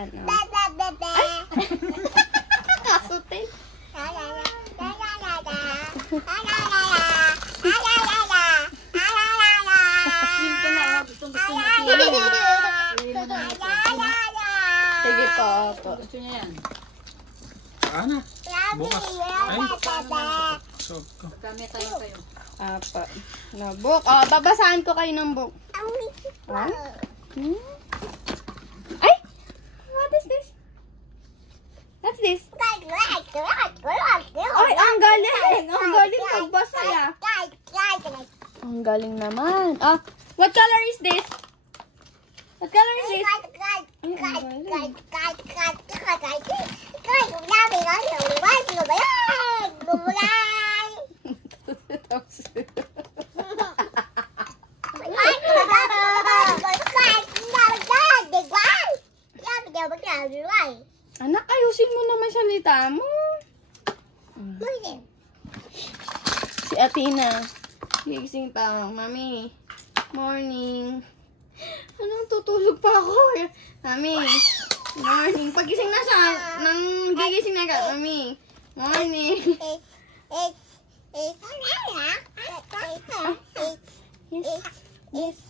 Yan. Oh. Kasutin. Sige po. Gusto niya yan. Ano? Bukas. Ay. So, Kami tayo kayo. Apa. No, book. Oh, babasahan ko kayo ng book. Ah? Ay! What is this? What's this? Ay, ang galing! Ang galing magbasa ya. Ang galing naman. Ah, what color is this? What color is this? Anak, ayusin mo naman salita mo. Si Athena. Gising pa. Mami. Morning. Anong tutulog pa ako? Mami. Morning. Pagising na siya. Nang gigising na ka. Mami. Morning. Yes. Yes.